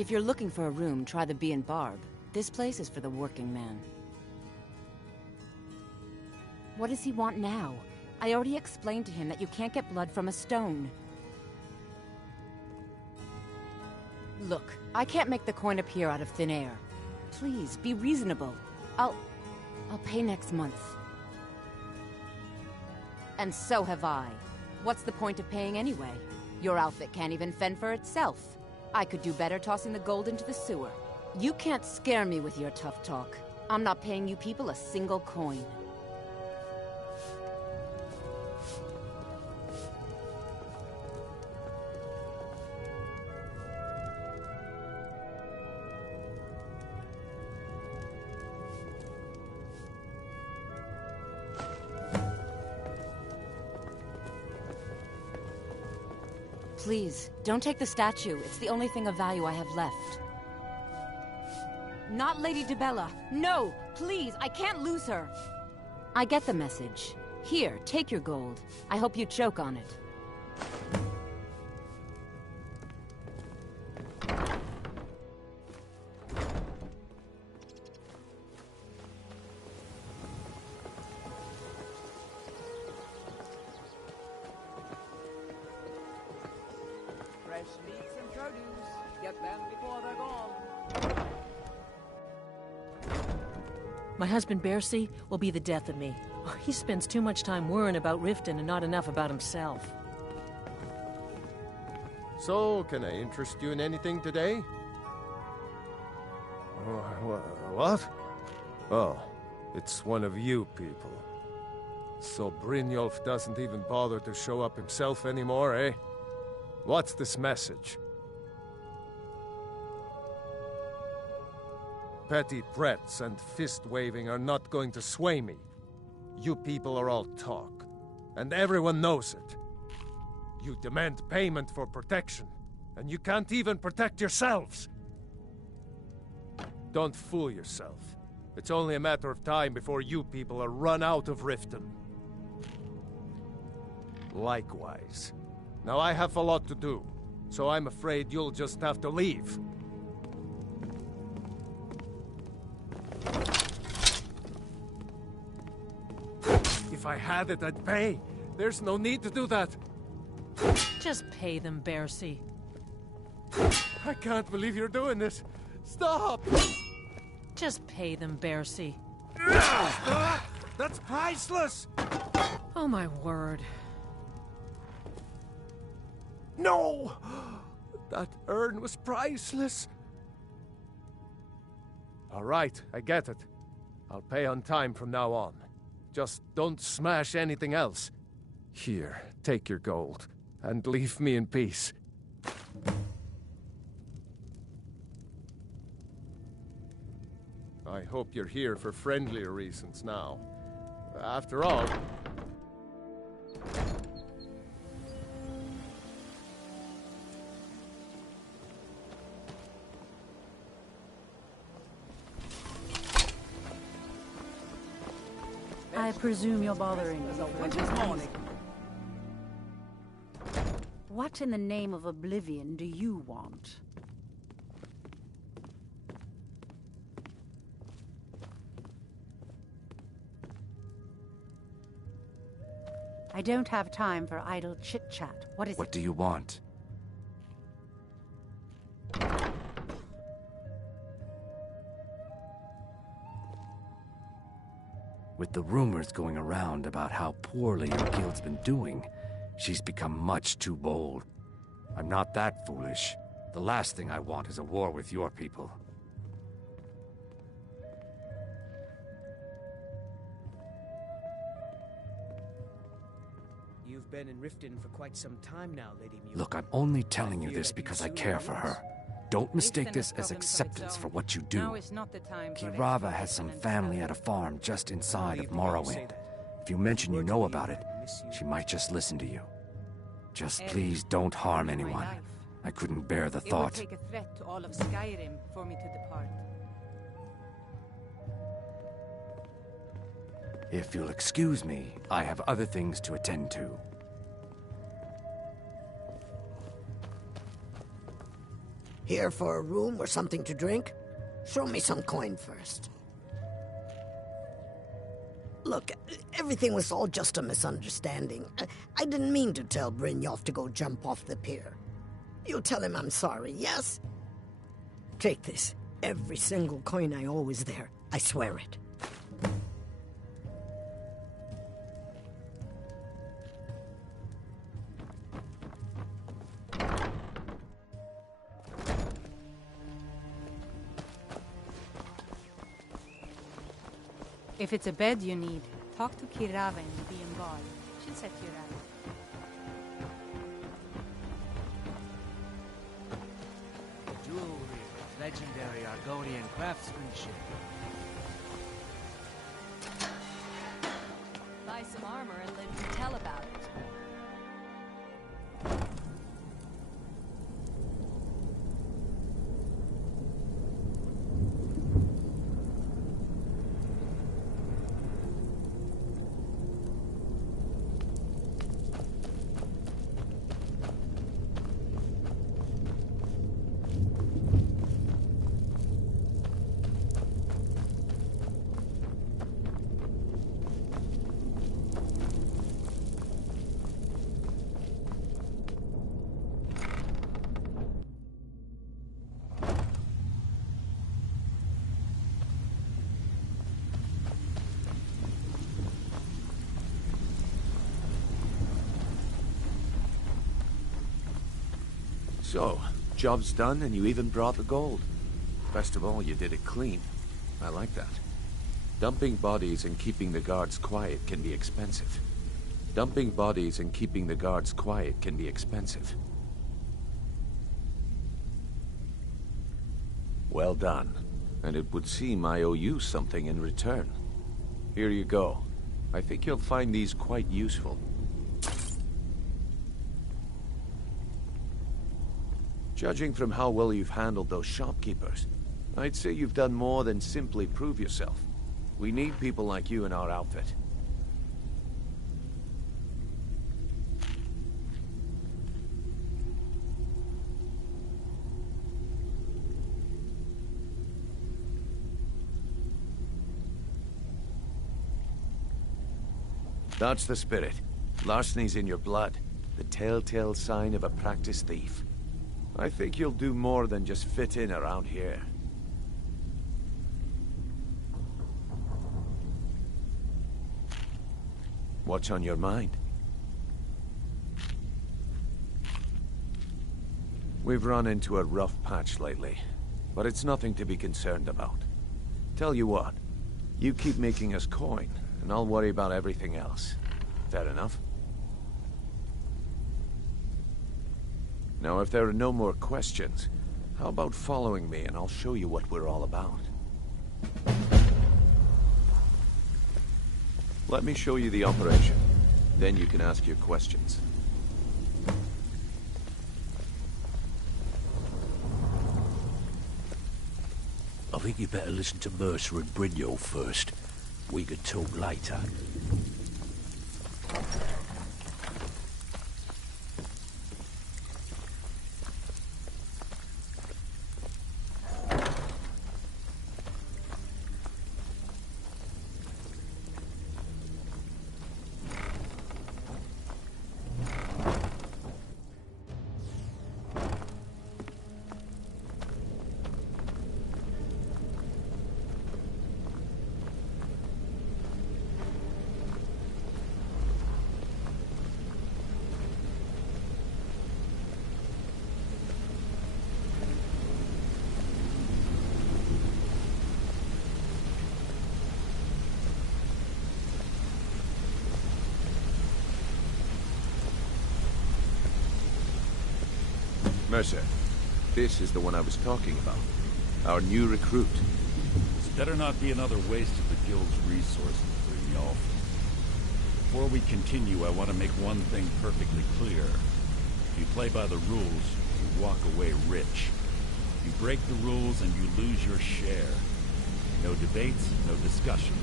If you're looking for a room, try the Bee and Barb. This place is for the working man. What does he want now? I already explained to him that you can't get blood from a stone. Look, I can't make the coin appear out of thin air. Please, be reasonable. I'll pay next month. And so have I. What's the point of paying anyway? Your outfit can't even fend for itself. I could do better tossing the gold into the sewer. You can't scare me with your tough talk. I'm not paying you people a single coin. Please, don't take the statue. It's the only thing of value I have left. Not Lady DeBella. No! Please, I can't lose her! I get the message. Here, take your gold. I hope you choke on it. Fresh meats and produce. Get them before they're gone. My husband, Bercy, will be the death of me. He spends too much time worrying about Riften and not enough about himself. So, can I interest you in anything today? What? Oh, it's one of you people. So Brynjolf doesn't even bother to show up himself anymore, eh? What's this message? Petty threats and fist-waving are not going to sway me. You people are all talk, and everyone knows it. You demand payment for protection, and you can't even protect yourselves. Don't fool yourself. It's only a matter of time before you people are run out of Riften. Likewise. Now I have a lot to do, so I'm afraid you'll just have to leave. If I had it, I'd pay. There's no need to do that. Just pay them, Bercy. I can't believe you're doing this. Stop! Just pay them, Bercy. That's priceless! Oh my word. No! That urn was priceless. All right, I get it. I'll pay on time from now on. Just don't smash anything else. Here, take your gold, and leave me in peace. I hope you're here for friendlier reasons now. After all... I presume you're bothering me. Winter's morning. What in the name of oblivion do you want? I don't have time for idle chit-chat. What is it? What do you want? With the rumors going around about how poorly your guild's been doing, she's become much too bold. I'm not that foolish. The last thing I want is a war with your people. You've been in Riften for quite some time now, Lady Mule. Look, I'm only telling you this because I care for her. Don't mistake this as acceptance for what you do. Kirava has some family at a farm just inside of Morrowind. If you mention you know about it, she might just listen to you. Just please don't harm anyone. I couldn't bear the thought. It would take a threat to all of Skyrim for me to depart. If you'll excuse me, I have other things to attend to. Here for a room or something to drink? Show me some coin first. Look, everything was all just a misunderstanding. I didn't mean to tell Brynjolf to go jump off the pier. You'll tell him I'm sorry, yes? Take this. Every single coin I owe is there. I swear it. If it's a bed you need, talk to Kirava in the B&Bar. She'll set you right. Jewelry, legendary Argonian craftsmanship. Buy some armor and live to tell about it. So, job's done and you even brought the gold. Best of all, you did it clean. I like that. Dumping bodies and keeping the guards quiet can be expensive. Dumping bodies and keeping the guards quiet can be expensive. Well done. And it would seem I owe you something in return. Here you go. I think you'll find these quite useful. Judging from how well you've handled those shopkeepers, I'd say you've done more than simply prove yourself. We need people like you in our outfit. That's the spirit. Larceny's in your blood. The telltale sign of a practiced thief. I think you'll do more than just fit in around here. What's on your mind? We've run into a rough patch lately, but it's nothing to be concerned about. Tell you what, you keep making us coin, and I'll worry about everything else. Fair enough? Now, if there are no more questions, how about following me and I'll show you what we're all about? Let me show you the operation. Then you can ask your questions. I think you better listen to Mercer and Brynjolf first. We could talk later. Mercer, this is the one I was talking about. Our new recruit. This better not be another waste of the guild's resources, Brynjolf. Before we continue, I want to make one thing perfectly clear. If you play by the rules, you walk away rich. You break the rules and you lose your share. No debates, no discussions.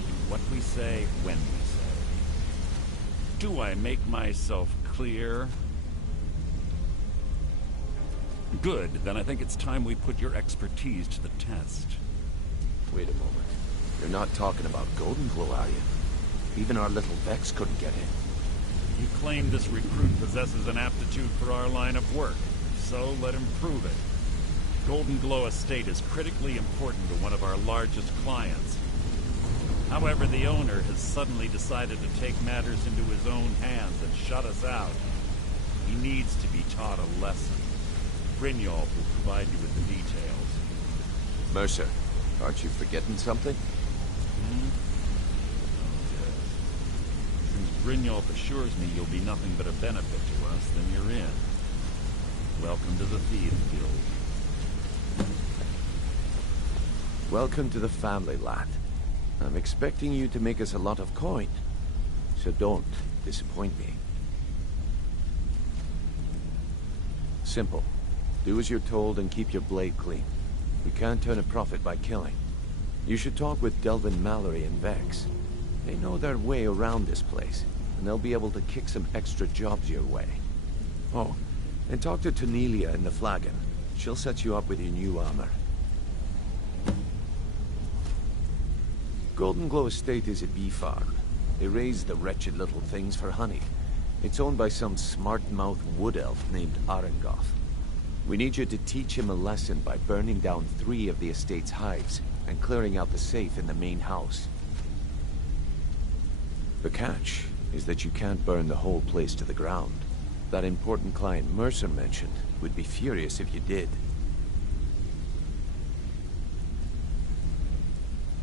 Do what we say, when we say. Do I make myself clear? Good, then I think it's time we put your expertise to the test. Wait a moment. You're not talking about Golden Glow, are you? Even our little Vex couldn't get in. You claim this recruit possesses an aptitude for our line of work, so let him prove it. Golden Glow Estate is critically important to one of our largest clients. However, the owner has suddenly decided to take matters into his own hands and shut us out. He needs to be taught a lesson. Brynjolf will provide you with the details. Mercer, aren't you forgetting something? Hmm? Oh, yes. Since Brynjolf assures me you'll be nothing but a benefit to us, then you're in. Welcome to the Thieves Guild. Welcome to the family, lad. I'm expecting you to make us a lot of coin, so don't disappoint me. Simple. Do as you're told and keep your blade clean. We can't turn a profit by killing. You should talk with Delvin Mallory and Vex. They know their way around this place, and they'll be able to kick some extra jobs your way. Oh, and talk to Cornelia in the Flagon. She'll set you up with your new armor. Golden Glow Estate is a bee farm. They raise the wretched little things for honey. It's owned by some smart-mouthed wood elf named Arengoth. We need you to teach him a lesson by burning down 3 of the estate's hives and clearing out the safe in the main house. The catch is that you can't burn the whole place to the ground. That important client Mercer mentioned would be furious if you did.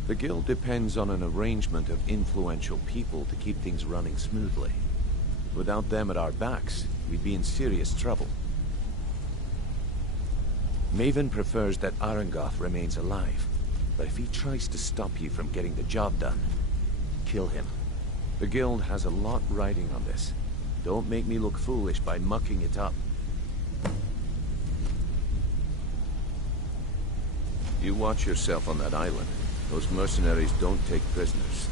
The guild depends on an arrangement of influential people to keep things running smoothly. Without them at our backs, we'd be in serious trouble. Maven prefers that Arengoth remains alive, but if he tries to stop you from getting the job done, kill him. The guild has a lot riding on this. Don't make me look foolish by mucking it up. You watch yourself on that island. Those mercenaries don't take prisoners.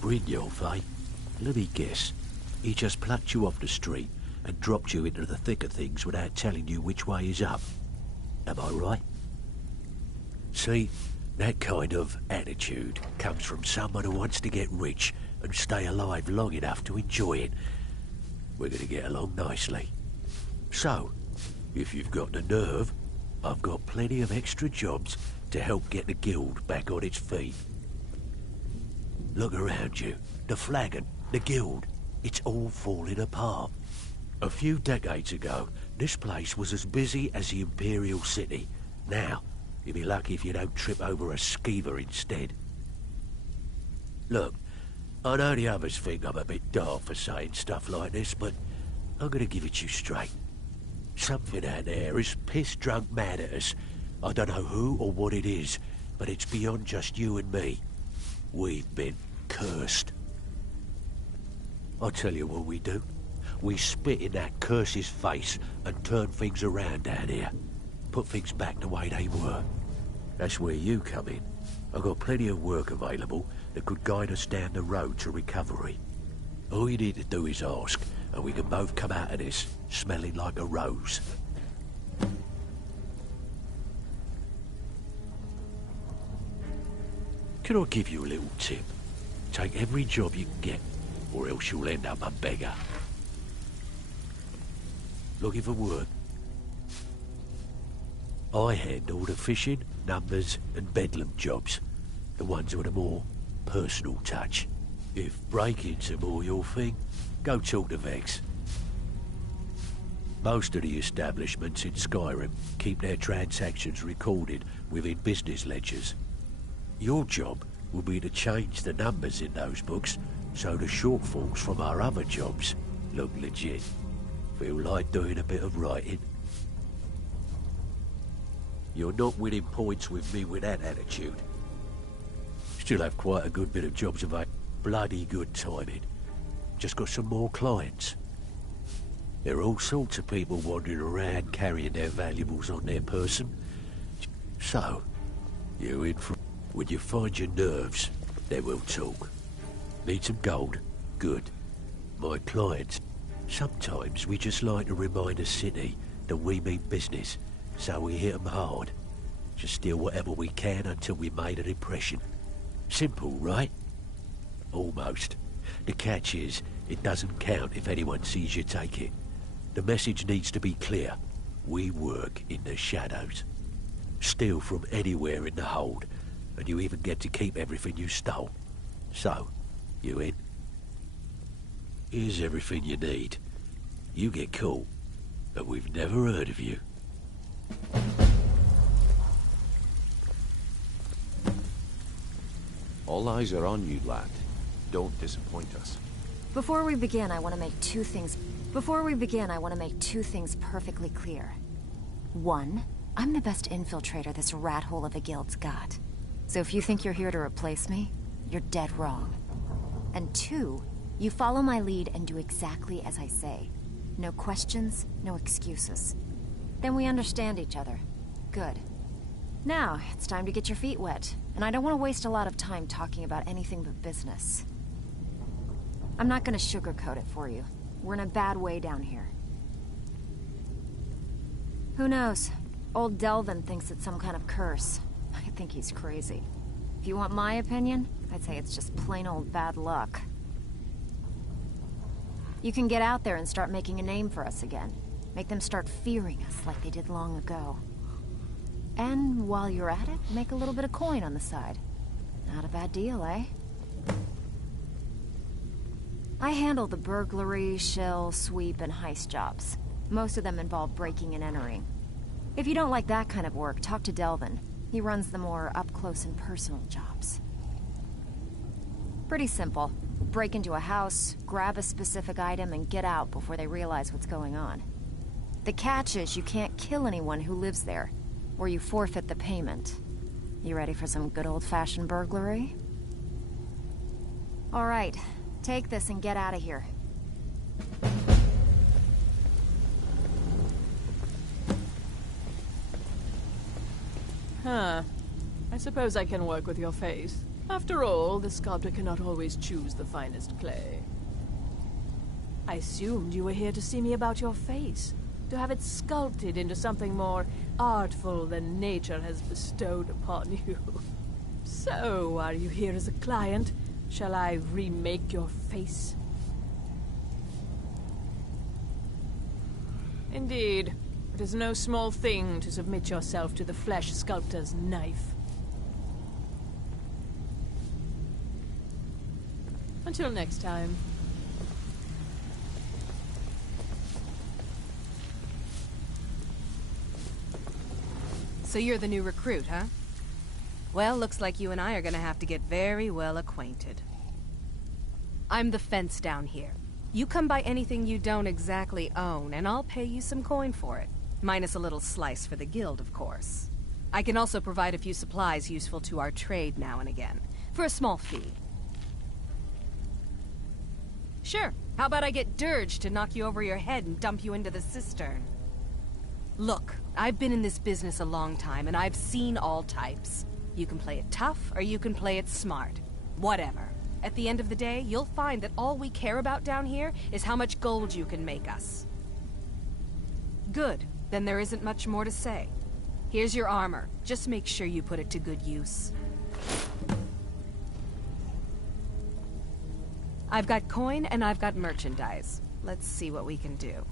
Brynjolf, eh? Let me guess. He just plucked you off the street and dropped you into the thick of things without telling you which way is up. Am I right? See, that kind of attitude comes from someone who wants to get rich and stay alive long enough to enjoy it. We're going to get along nicely. So, if you've got the nerve, I've got plenty of extra jobs to help get the guild back on its feet. Look around you. The Flagon, the guild, it's all falling apart. A few decades ago, this place was as busy as the Imperial City. Now, you'll be lucky if you don't trip over a skeever instead. Look, I know the others think I'm a bit daft for saying stuff like this, but I'm gonna give it to you straight. Something out there is piss-drunk mad at us. I don't know who or what it is, but it's beyond just you and me. We've been cursed. I'll tell you what we do. We spit in that curse's face and turn things around down here. Put things back the way they were. That's where you come in. I've got plenty of work available that could guide us down the road to recovery. All you need to do is ask, and we can both come out of this smelling like a rose. Can I give you a little tip? Take every job you can get, or else you'll end up a beggar. Looking for work? I handle the fishing, numbers and bedlam jobs. The ones with a more personal touch. If break-ins are more your thing, go talk to Vex. Most of the establishments in Skyrim keep their transactions recorded within business ledgers. Your job will be to change the numbers in those books so the shortfalls from our other jobs look legit. Feel like doing a bit of writing? You're not winning points with me with that attitude. Still have quite a good bit of jobs available. Bloody good timing. Just got some more clients. There are all sorts of people wandering around carrying their valuables on their person. So, you in for... When you find your nerves, then we'll talk. Need some gold? Good. My clients. Sometimes we just like to remind the city that we mean business, so we hit 'em hard. Just steal whatever we can until we made an impression. Simple, right? Almost. The catch is, it doesn't count if anyone sees you take it. The message needs to be clear. We work in the shadows. Steal from anywhere in the hold, and you even get to keep everything you stole. So, you in? Here's everything you need. You get caught, but we've never heard of you. All eyes are on you, lad. Don't disappoint us. Before we begin, I want to make two things perfectly clear. One, I'm the best infiltrator this rat hole of a guild's got. So if you think you're here to replace me, you're dead wrong. And two, you follow my lead and do exactly as I say. No questions, no excuses. Then we understand each other. Good. Now, it's time to get your feet wet, and I don't want to waste a lot of time talking about anything but business. I'm not gonna sugarcoat it for you. We're in a bad way down here. Who knows? Old Delvin thinks it's some kind of curse. I think he's crazy. If you want my opinion, I'd say it's just plain old bad luck. You can get out there and start making a name for us again. Make them start fearing us like they did long ago. And while you're at it, make a little bit of coin on the side. Not a bad deal, eh? I handle the burglary, shell, sweep, and heist jobs. Most of them involve breaking and entering. If you don't like that kind of work, talk to Delvin. He runs the more up-close and personal jobs. Pretty simple. Break into a house, grab a specific item, and get out before they realize what's going on. The catch is you can't kill anyone who lives there, or you forfeit the payment. You ready for some good old-fashioned burglary? All right. Take this and get out of here. Huh. I suppose I can work with your face. After all, the sculptor cannot always choose the finest clay. I assumed you were here to see me about your face, to have it sculpted into something more artful than nature has bestowed upon you. So, are you here as a client? Shall I remake your face? Indeed. It is no small thing to submit yourself to the flesh sculptor's knife. Until next time. So you're the new recruit, huh? Well, looks like you and I are gonna have to get very well acquainted. I'm the fence down here. You come by anything you don't exactly own, and I'll pay you some coin for it. Minus a little slice for the guild, of course. I can also provide a few supplies useful to our trade now and again, for a small fee. Sure, how about I get Dirge to knock you over your head and dump you into the cistern? Look, I've been in this business a long time, and I've seen all types. You can play it tough, or you can play it smart. Whatever. At the end of the day, you'll find that all we care about down here is how much gold you can make us. Good. Then there isn't much more to say. Here's your armor. Just make sure you put it to good use. I've got coin and I've got merchandise. Let's see what we can do.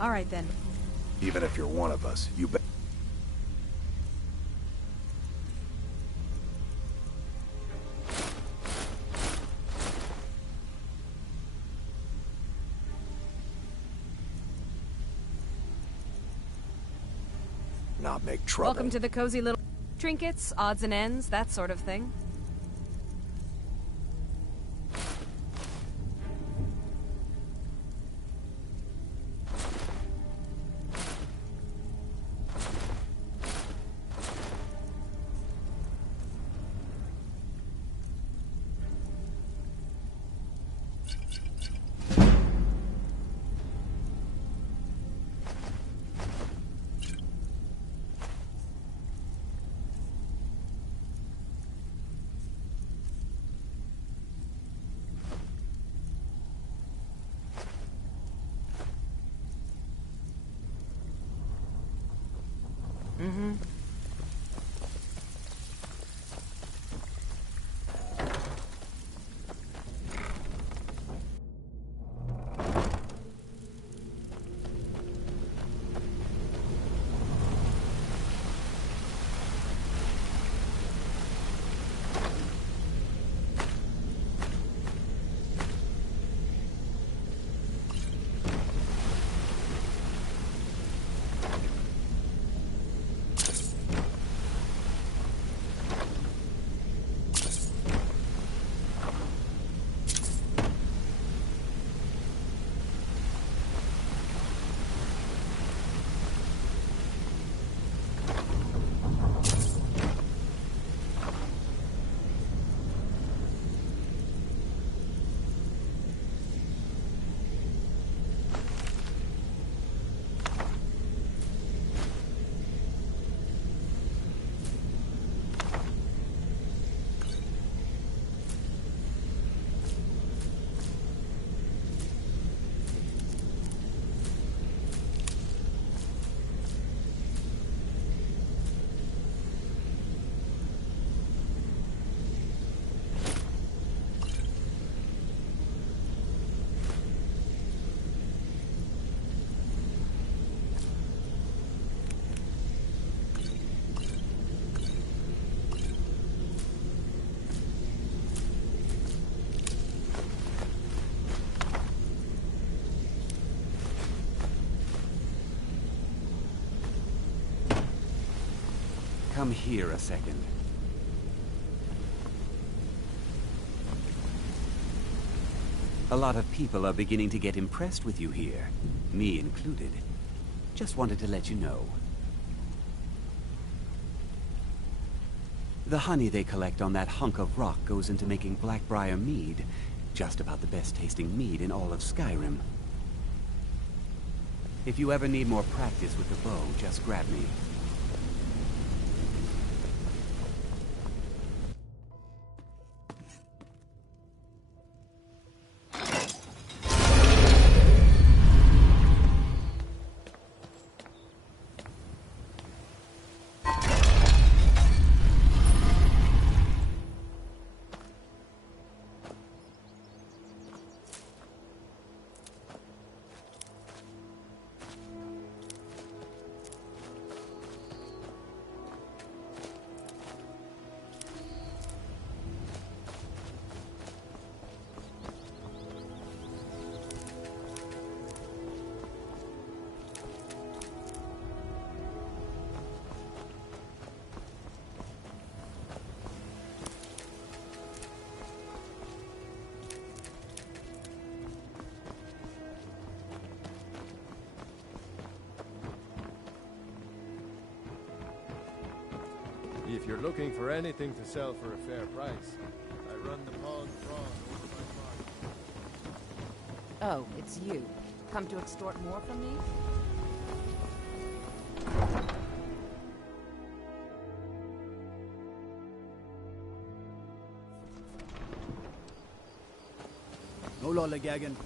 All right, then. Even if you're one of us, you bet. not make trouble. Welcome to the cozy little... Trinkets, odds and ends, that sort of thing. Mm-hmm. Come here a second. A lot of people are beginning to get impressed with you here, me included. Just wanted to let you know. The honey they collect on that hunk of rock goes into making Blackbriar mead, just about the best tasting mead in all of Skyrim. If you ever need more practice with the bow, just grab me. If you're looking for anything to sell for a fair price, I run the pond prawn over my farm. Oh, it's you. Come to extort more from me? No lollygagging.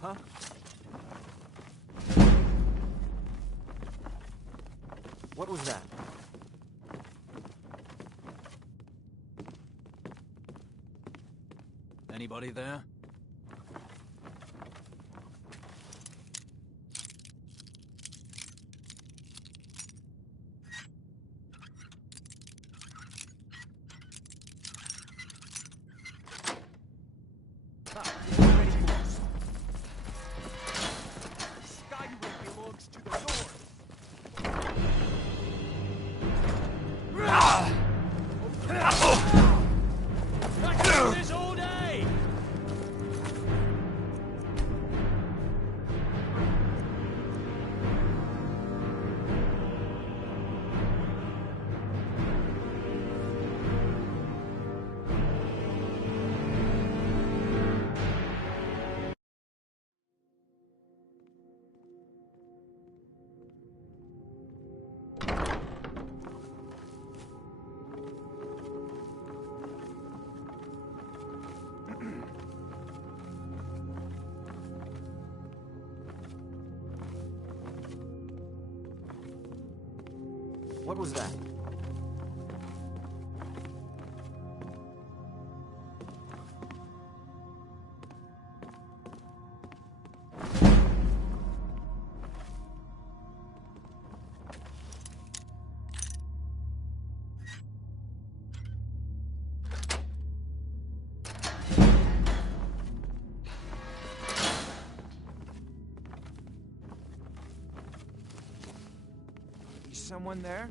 Huh? What was that? Anybody there? What was that? Is someone there?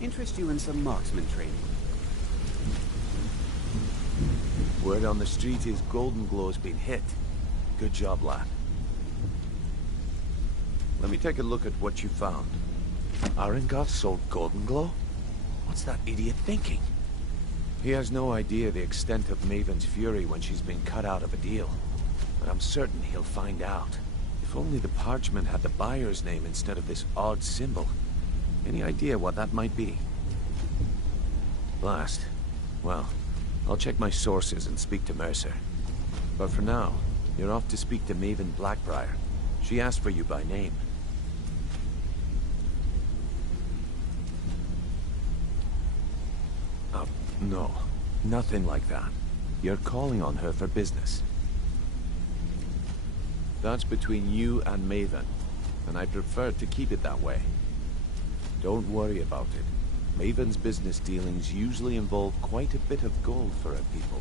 Interest you in some marksman training? Word on the street is Golden Glow's been hit. Good job, lad. Let me take a look at what you found. Arengoth sold Golden Glow? What's that idiot thinking? He has no idea the extent of Maven's fury when she's been cut out of a deal. But I'm certain he'll find out. If only the parchment had the buyer's name instead of this odd symbol. Any idea what that might be? Blast. Well, I'll check my sources and speak to Mercer. But for now, you're off to speak to Maven Blackbriar. She asked for you by name. No. Nothing like that. You're calling on her for business. That's between you and Maven, and I prefer to keep it that way. Don't worry about it. Maven's business dealings usually involve quite a bit of gold for her people.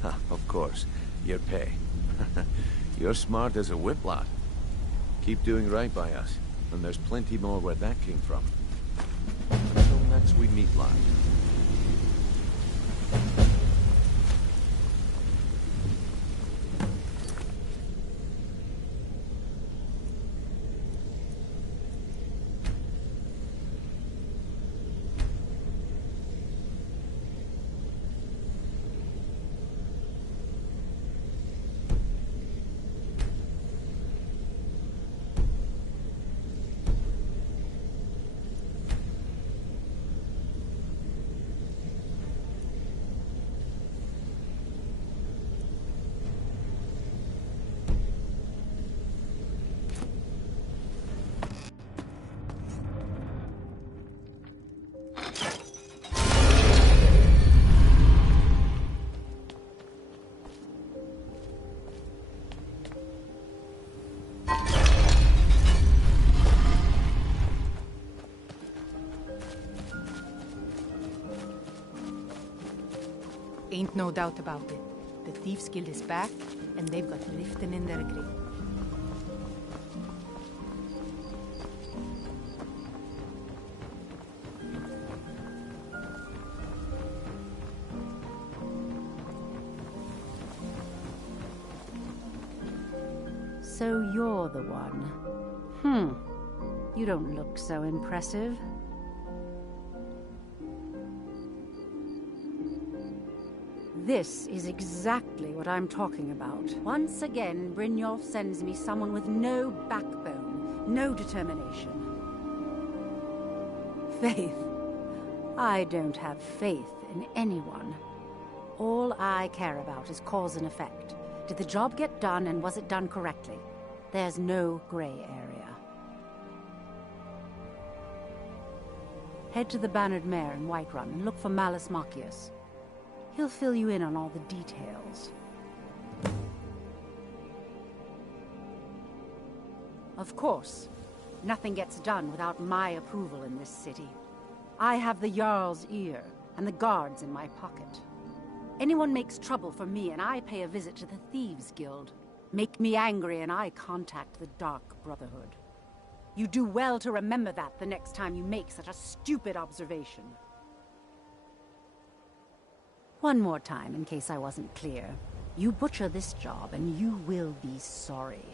Ha, of course. Your pay. You're smart as a whip, lad. Keep doing right by us, and there's plenty more where that came from. Until next we meet, lad. Ain't no doubt about it. The Thieves Guild is back, and they've got Riften in their grip. So you're the one. You don't look so impressive. This is exactly what I'm talking about. Once again, Brynjolf sends me someone with no backbone, no determination. Faith. I don't have faith in anyone. All I care about is cause and effect. Did the job get done, and was it done correctly? There's no gray area. Head to the Bannered Mare in Whiterun and look for Malus Machius. He'll fill you in on all the details. Of course, nothing gets done without my approval in this city. I have the Jarl's ear and the guards in my pocket. Anyone makes trouble for me and I pay a visit to the Thieves Guild. Make me angry and I contact the Dark Brotherhood. You do well to remember that the next time you make such a stupid observation. One more time, in case I wasn't clear. You butcher this job, and you will be sorry.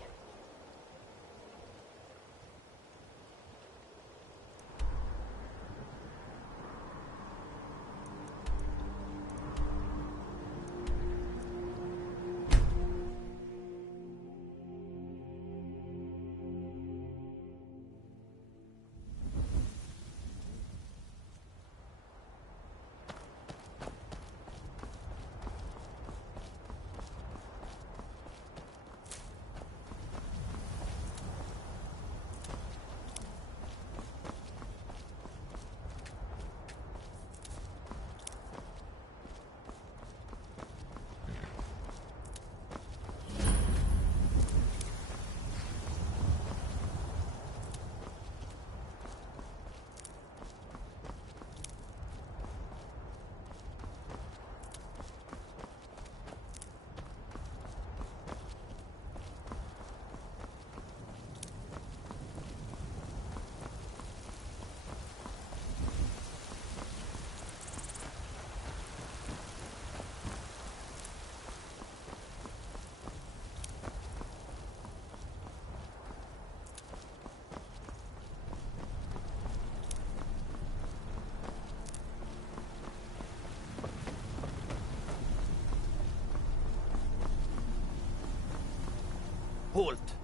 halt.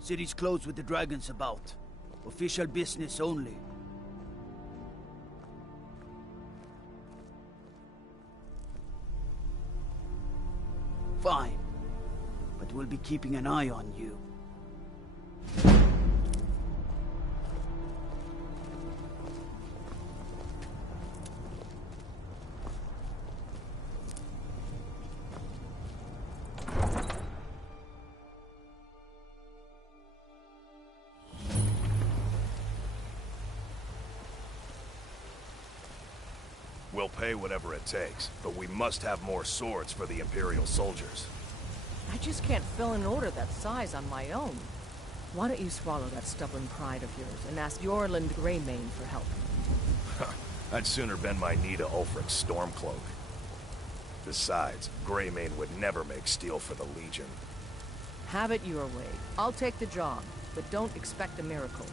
City's closed with the dragons about. Official business only. Fine. But we'll be keeping an eye on you. We'll pay whatever it takes, but we must have more swords for the Imperial soldiers. I just can't fill an order that size on my own. Why don't you swallow that stubborn pride of yours and ask Yorland Greymane for help? I'd sooner bend my knee to Ulfric's Stormcloak. Besides, Greymane would never make steel for the Legion. Have it your way. I'll take the job, but don't expect a miracle.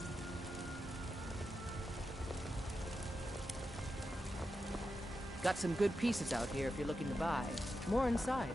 Got some good pieces out here if you're looking to buy. More inside.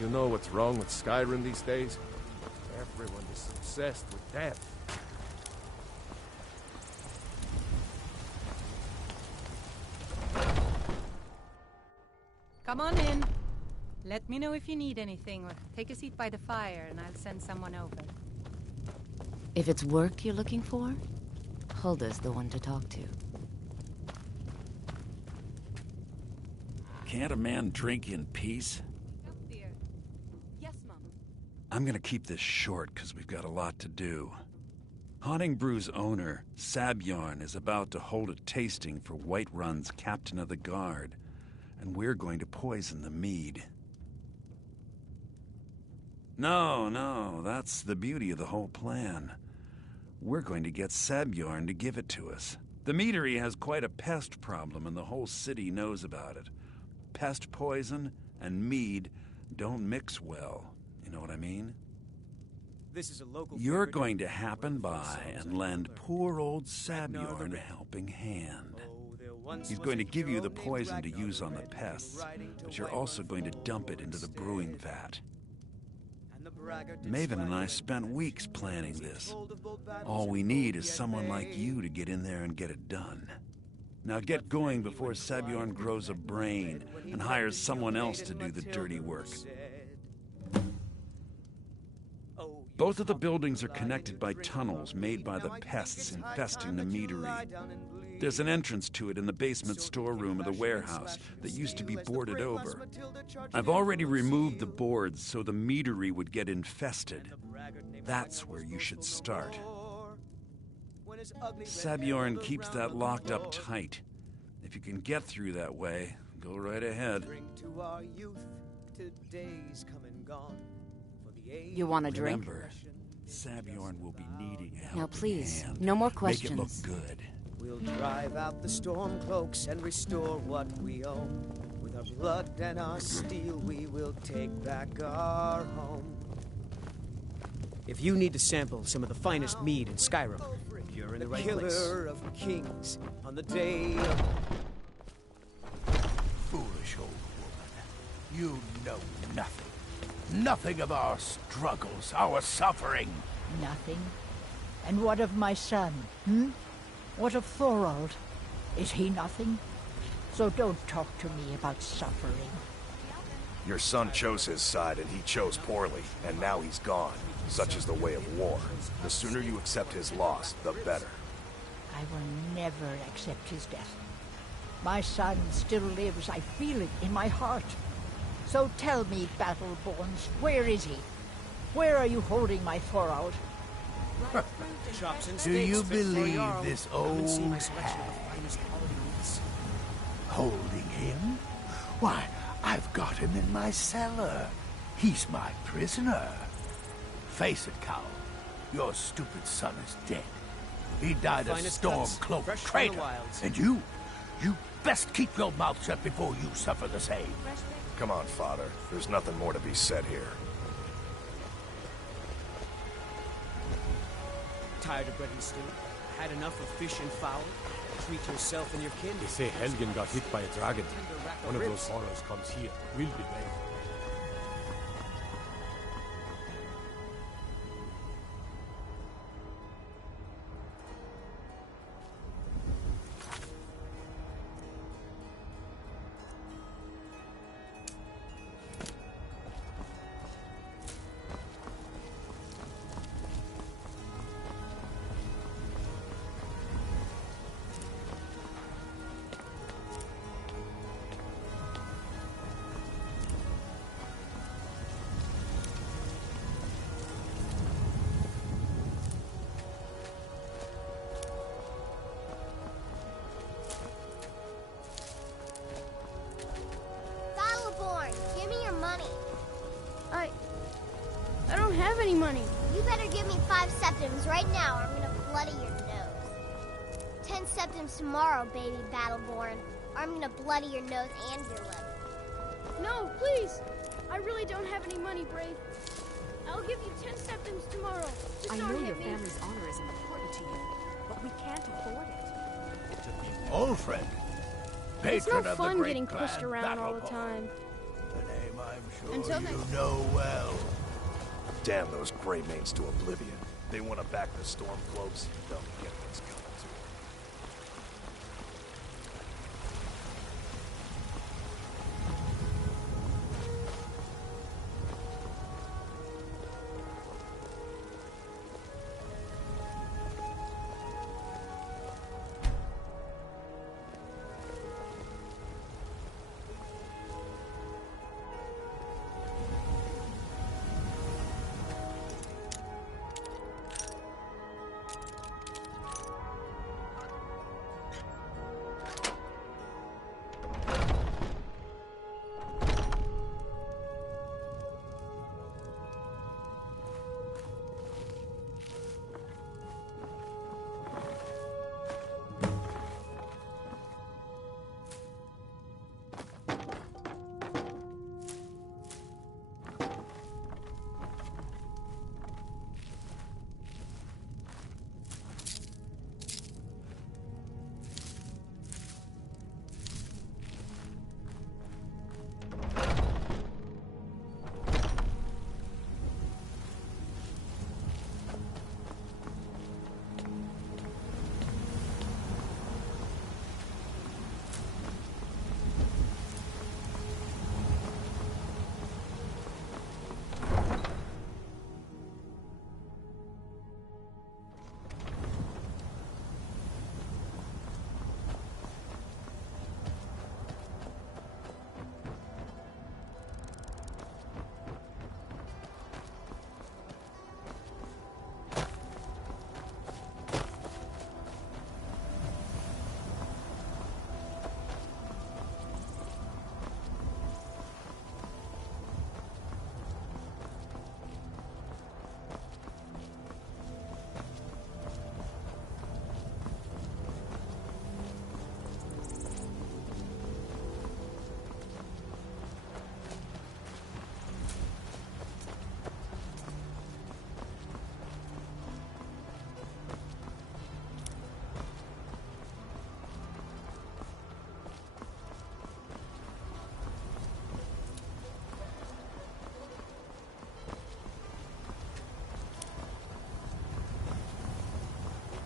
You know what's wrong with Skyrim these days? Everyone is obsessed with death. Come on in. Let me know if you need anything, or take a seat by the fire and I'll send someone over. If it's work you're looking for, Hulda's the one to talk to. Can't a man drink in peace? Yes, Mom. I'm gonna keep this short, because we've got a lot to do. Haunting Brew's owner, Sabjorn, is about to hold a tasting for Whiterun's Captain of the Guard, and we're going to poison the mead. No, that's the beauty of the whole plan. We're going to get Sabjorn to give it to us. The meadery has quite a pest problem, and the whole city knows about it. Pest poison and mead don't mix well. You know what I mean? This is a local. You're going to happen by and lend poor old Sabjorn a helping hand. He's going to give you the poison to use on the pests, but you're also going to dump it into the brewing vat. Maven and I spent weeks planning this. All we need is someone like you to get in there and get it done. Now get going before Sabjorn grows a brain and hires someone else to do the dirty work. Both of the buildings are connected by tunnels made by the pests infesting the meadery. There's an entrance to it in the basement storeroom of the warehouse that used to be boarded over. I've already removed the boards so the meadery would get infested. That's where you should start. Sabjorn keeps that locked up tight. If you can get through that way, go right ahead. You want a drink? Remember, Sabjorn will be needing a helping Now please, hand. no more questions. Make it look good. We'll drive out the storm cloaks and restore what we own. With our blood and our steel, we will take back our home. If you need to sample some of the finest mead in Skyrim, you're in the right place. The killer of kings on the day of... Foolish old woman. You know nothing. Nothing of our struggles, our suffering. Nothing? And what of my son, What of Thorald? Is he nothing? So don't talk to me about suffering. Your son chose his side, and he chose poorly, and now he's gone. Such is the way of war. The sooner you accept his loss, the better. I will never accept his death. My son still lives. I feel it in my heart. So tell me, Battleborns, where is he? Where are you holding my Thorald? Do you believe this old hag? Holding him? Why, I've got him in my cellar. He's my prisoner. Face it, Cowl. Your stupid son is dead. He died a storm-cloaked traitor. And you best keep your mouth shut before you suffer the same. Come on, Father. There's nothing more to be said here. Tired of bread and stew? Had enough of fish and fowl? Treat yourself and your kin. They say Helgen got hit by a dragon. One of those horrors comes here. We'll be ready. I don't have any money. You better give me 5 septims right now or I'm gonna bloody your nose. 10 septims tomorrow, baby Battleborn, or I'm gonna bloody your nose and your lip. No, please. I really don't have any money, Brave. I'll give you 10 septims tomorrow. Just I don't know hit your me. family's honor is important to you, but we can't afford it. Old friend. It's Patron no of the fun great getting pushed clan around all the Battleborn. time. The name I'm sure Until you next- know well. Damn those Greymanes to oblivion. They want to back the Stormcloaks. They'll get what's coming to them.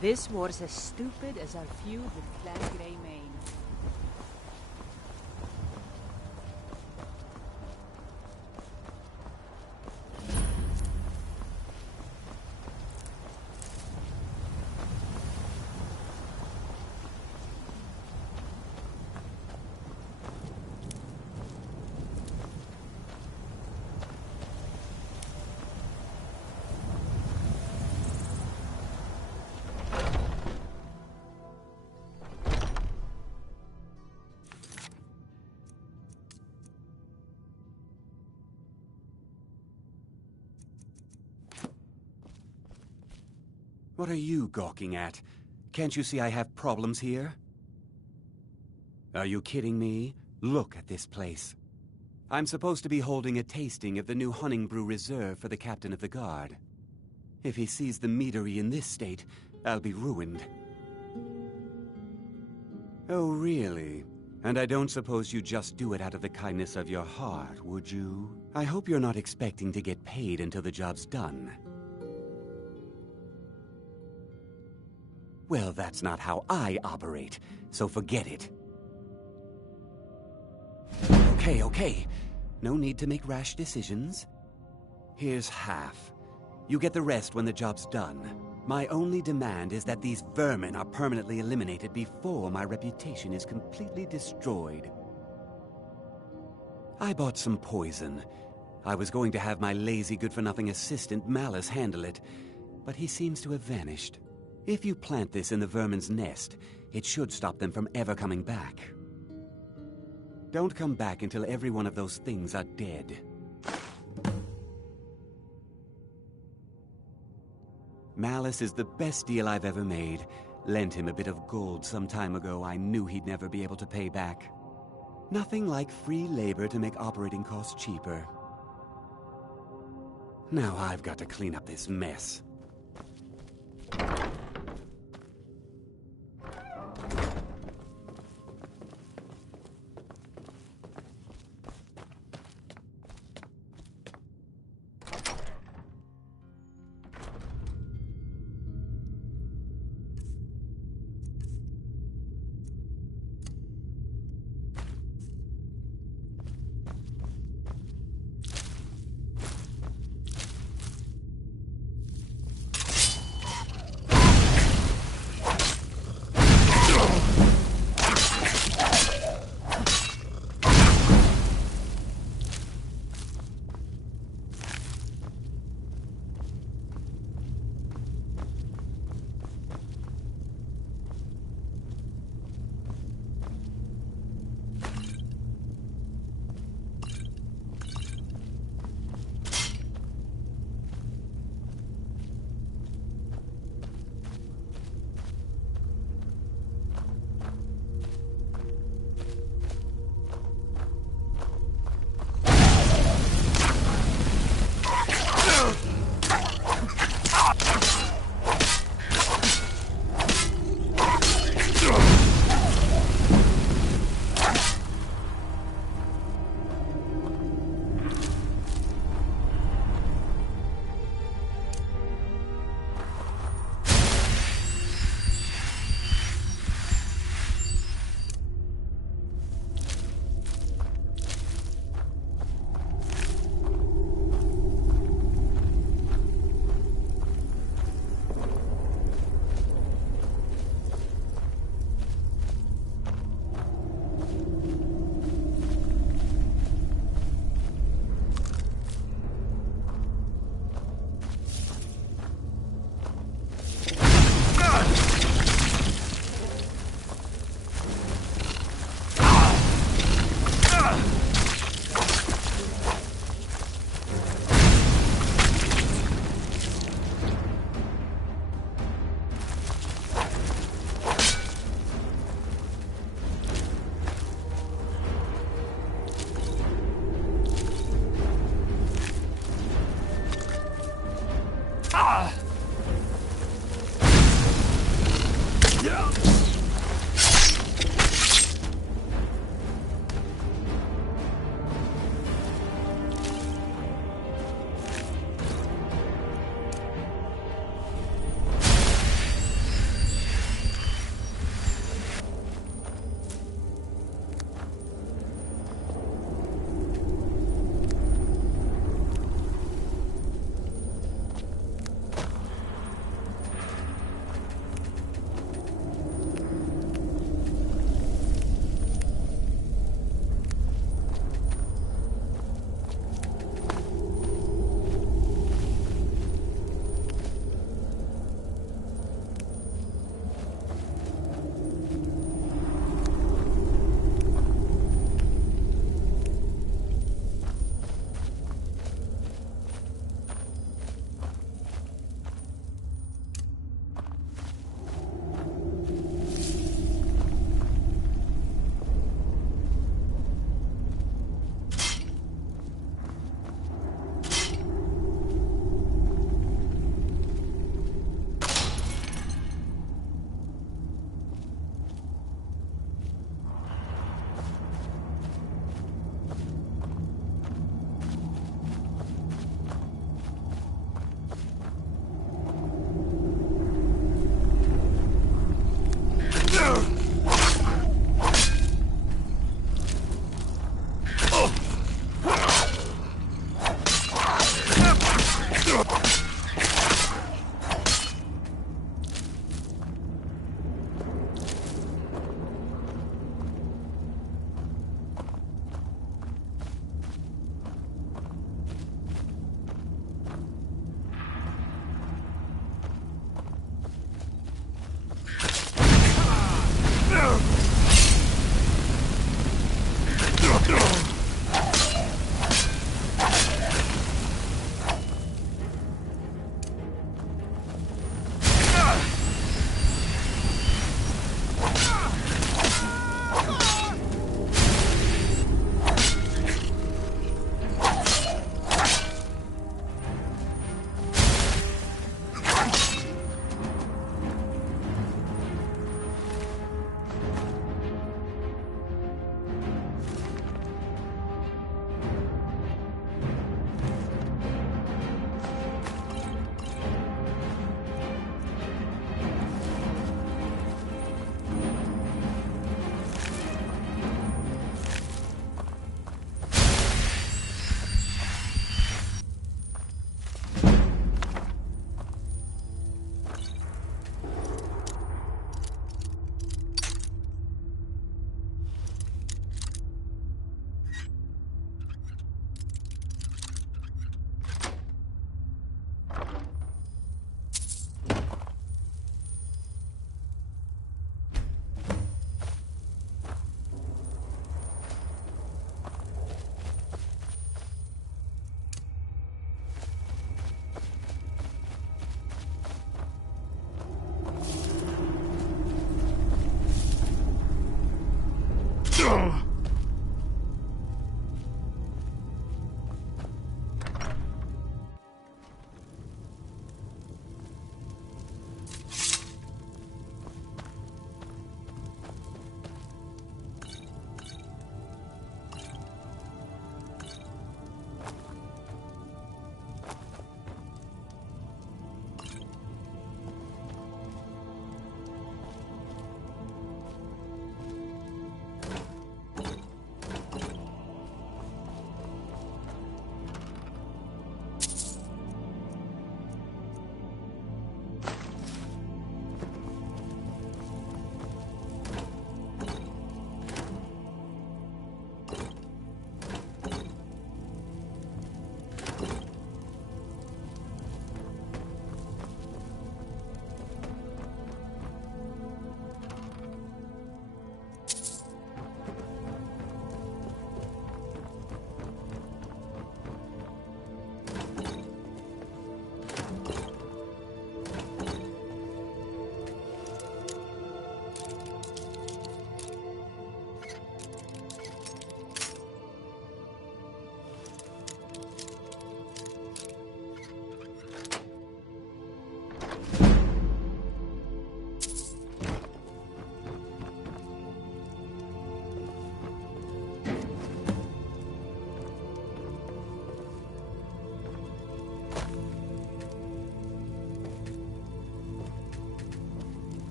This war's as stupid as our feud with Clan Greymane. What are you gawking at? Can't you see I have problems here? Are you kidding me? Look at this place. I'm supposed to be holding a tasting of the new Honningbrew Reserve for the captain of the guard. If he sees the meadery in this state, I'll be ruined. Oh, really? And I don't suppose you just do it out of the kindness of your heart, would you? I hope you're not expecting to get paid until the job's done. Well, that's not how I operate, so forget it. Okay. No need to make rash decisions. Here's half. You get the rest when the job's done. My only demand is that these vermin are permanently eliminated before my reputation is completely destroyed. I bought some poison. I was going to have my lazy, good-for-nothing assistant Malice handle it, but he seems to have vanished. If you plant this in the vermin's nest, it should stop them from ever coming back. Don't come back until every one of those things are dead. Malice is the best deal I've ever made. Lent him a bit of gold some time ago I knew he'd never be able to pay back. Nothing like free labor to make operating costs cheaper. Now I've got to clean up this mess.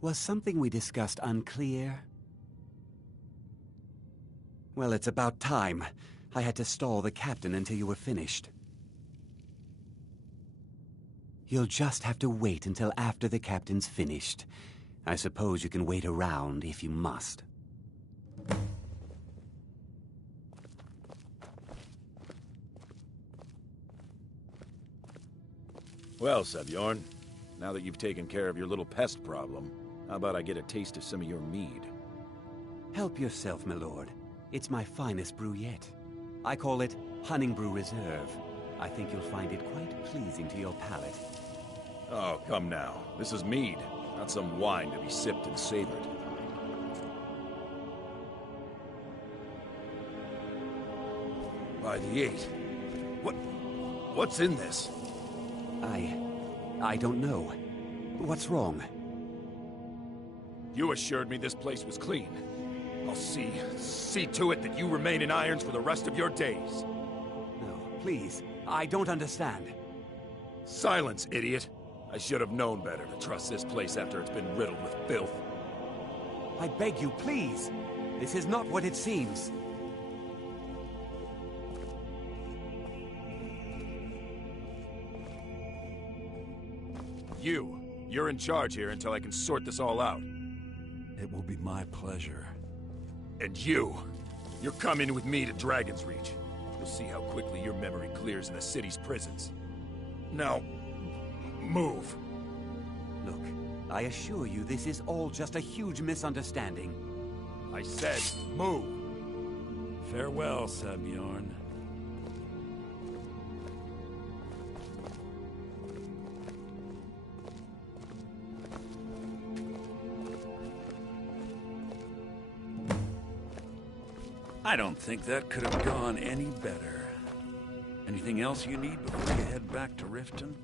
Was something we discussed unclear? Well, it's about time. I had to stall the captain until you were finished. You'll just have to wait until after the captain's finished. I suppose you can wait around if you must. Well, Sebjorn, now that you've taken care of your little pest problem, how about I get a taste of some of your mead? Help yourself, my lord. It's my finest brew yet. I call it Hunning Brew Reserve. I think you'll find it quite pleasing to your palate. Oh, come now. This is mead, not some wine to be sipped and savored. By the 8. What's in this? I don't know. What's wrong? You assured me this place was clean. I'll see to it that you remain in irons for the rest of your days. No, please. I don't understand. Silence, idiot. I should have known better to trust this place after it's been riddled with filth. I beg you, please. This is not what it seems. You're in charge here until I can sort this all out. It will be my pleasure. And you're coming with me to Dragon's Reach. You'll see how quickly your memory clears in the city's prisons. Now, move. Look, I assure you this is all just a huge misunderstanding. I said, move. Farewell, Sebjorn. I don't think that could have gone any better. Anything else you need before you head back to Riften?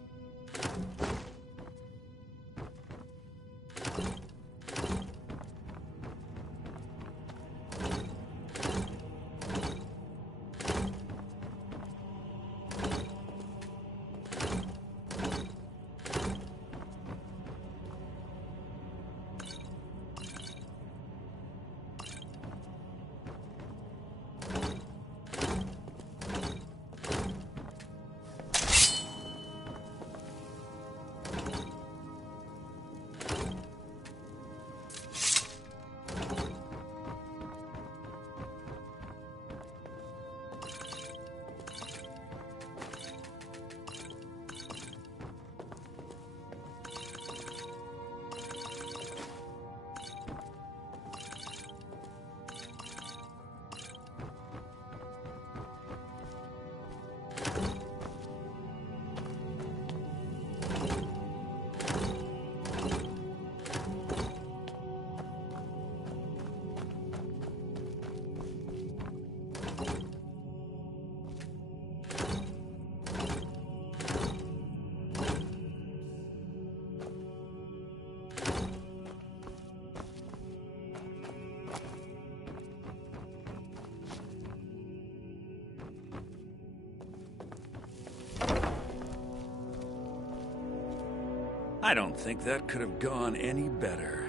I don't think that could have gone any better.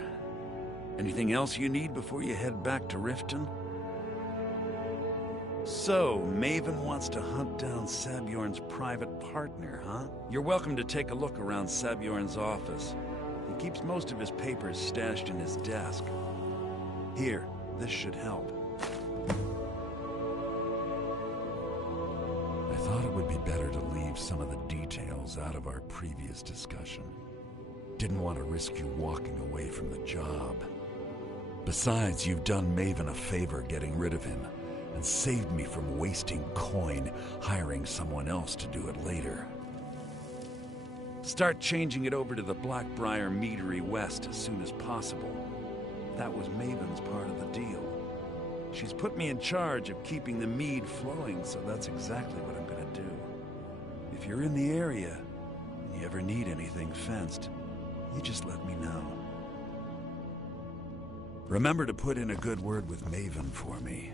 Anything else you need before you head back to Riften? So, Maven wants to hunt down Sabjorn's private partner, huh? You're welcome to take a look around Sabjorn's office. He keeps most of his papers stashed in his desk. Here, this should help. I thought it would be better to leave some of the details out of our previous discussion. Didn't want to risk you walking away from the job. Besides, you've done Maven a favor getting rid of him, and saved me from wasting coin hiring someone else to do it later. Start changing it over to the Blackbriar Meadery West as soon as possible. That was Maven's part of the deal. She's put me in charge of keeping the mead flowing, so that's exactly what I'm gonna do. If you're in the area, and you ever need anything fenced, you just let me know. Remember to put in a good word with Maven for me.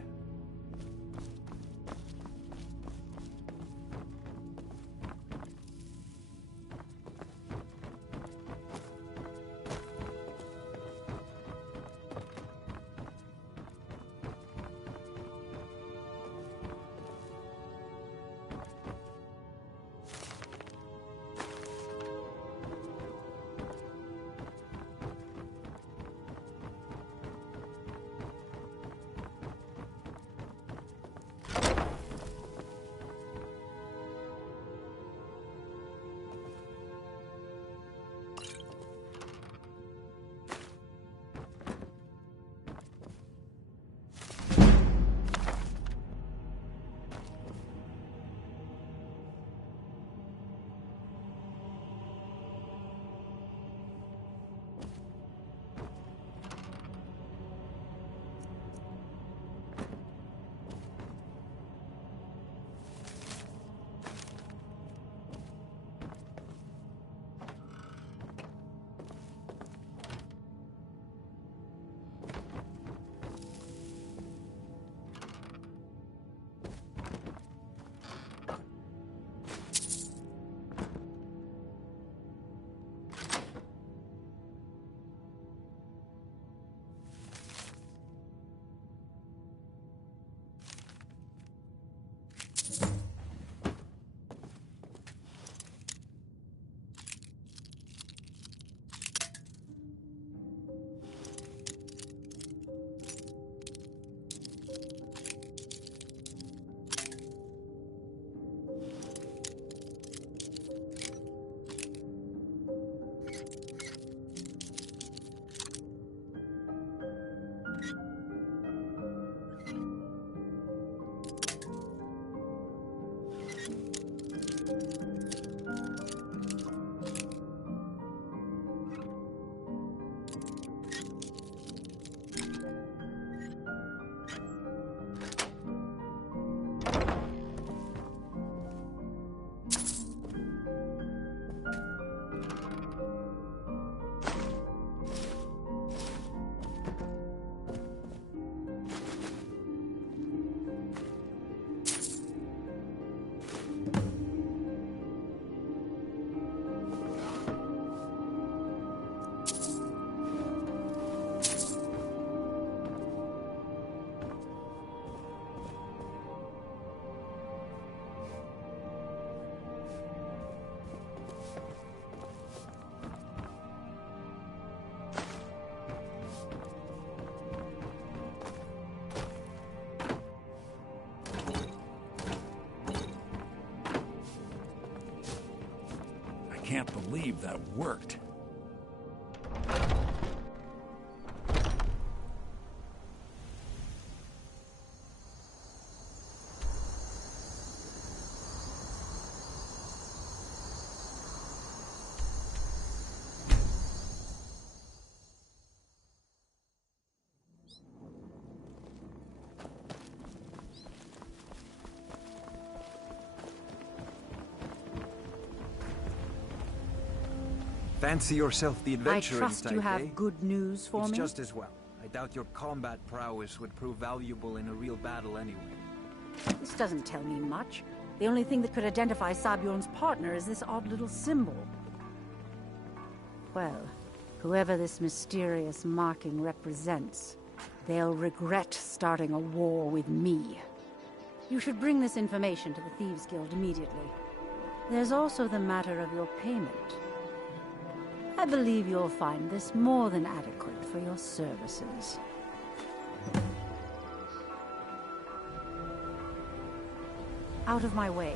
that worked. Fancy yourself the adventuring I trust you type, have good news for it's me? just as well. I doubt your combat prowess would prove valuable in a real battle anyway. This doesn't tell me much. The only thing that could identify Sabjorn's partner is this odd little symbol. Well, whoever this mysterious marking represents, they'll regret starting a war with me. You should bring this information to the Thieves' Guild immediately. There's also the matter of your payment. I believe you'll find this more than adequate for your services. Out of my way.